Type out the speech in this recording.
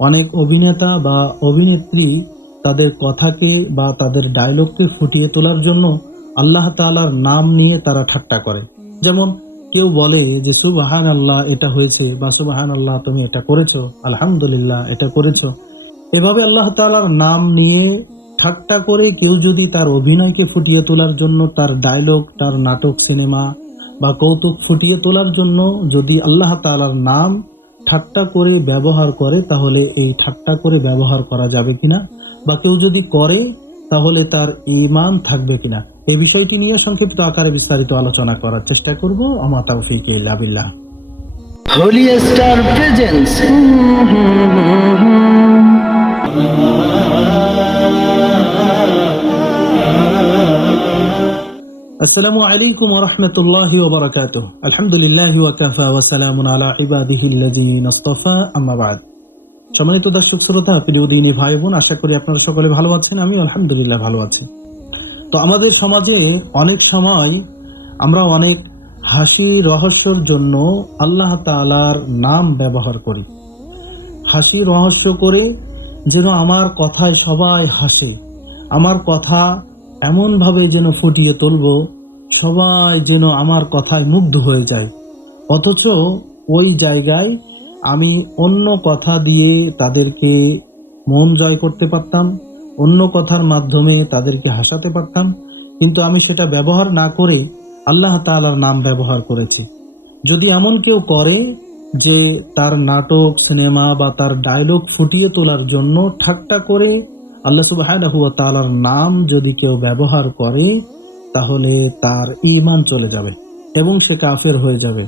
অনেক অভিনেতা বা অভিনেত্রী তাদের কথাকে বা তাদের ডায়লগকে ফুটিয়ে তোলার জন্য আল্লাহ তাআলার নাম নিয়ে তারা ঠাট্টা করে। যেমন কেউ বলে যে সুবহান আল্লাহ এটা হয়েছে, বা সুবহান আল্লাহ তুমি এটা করেছো, আলহামদুলিল্লাহ এটা করেছো। এভাবে আল্লাহ তাআলার নাম নিয়ে ঠাট্টা করে কেউ যদি তার অভিনয়কে ফুটিয়ে তোলার জন্য, তার ডায়লগ, তার নাটক, সিনেমা বা কৌতুক ফুটিয়ে তোলার জন্য যদি আল্লাহ তাআলার নাম ঠাট্টা করে ব্যবহার করে, তাহলে এই ঠাট্টা করে ব্যবহার করা যাবে কিনা, বা কেউ যদি করে তাহলে তার ঈমান থাকবে কিনা, এই বিষয়টি নিয়ে সংক্ষিপ্ত আকারে বিস্তারিত আলোচনা করার চেষ্টা করব। আমা তাওফীক ইল্লা বিল্লাহ। Holi star presence. আসসালামু আলাইকুম ওয়া রাহমাতুল্লাহি ওয়া বারাকাতুহু। আলহামদুলিল্লাহি ওয়া কাফা ওয়া সালামুন আলা ইবাদিহিল্লাযিনা ইসতাফা, আম্মা বা'দ। সম্মানিত দর্শক শ্রোতা, প্রিয় দিনী ভাই বোন, আশা করি আপনারা সকলে ভালো আছেন। আমি আলহামদুলিল্লাহ ভালো আছি। তো আমাদের সমাজে অনেক সময় আমরা অনেক হাসি রহস্যর জন্য আল্লাহ তাআলার নাম ব্যবহার করি। হাসি রহস্য করে যেন আমার কথায় সবাই হাসে, আমার কথা এমনভাবে যেন ফুটিয়ে তুলব, সবাই যেন আমার কথায় মুগ্ধ হয়ে যায়। অথচ ওই জায়গায় আমি অন্য কথা দিয়ে তাদেরকে মন জয় করতে পারতাম, অন্য কথার মাধ্যমে তাদেরকে হাসাতে পারতাম, কিন্তু আমি সেটা ব্যবহার না করে আল্লাহ তাআলার নাম ব্যবহার করেছি। যদি এমন কেউ করে যে তার নাটক, সিনেমা বা তার ডায়লগ ফুটিয়ে তোলার জন্য ঠাট্টা করে আল্লাহ সুবহানাহু ওয়া তাআলার নাম যদি কেউ ব্যবহার করে, তাহলে তার ঈমান চলে যাবে এবং সে কাফের হয়ে যাবে।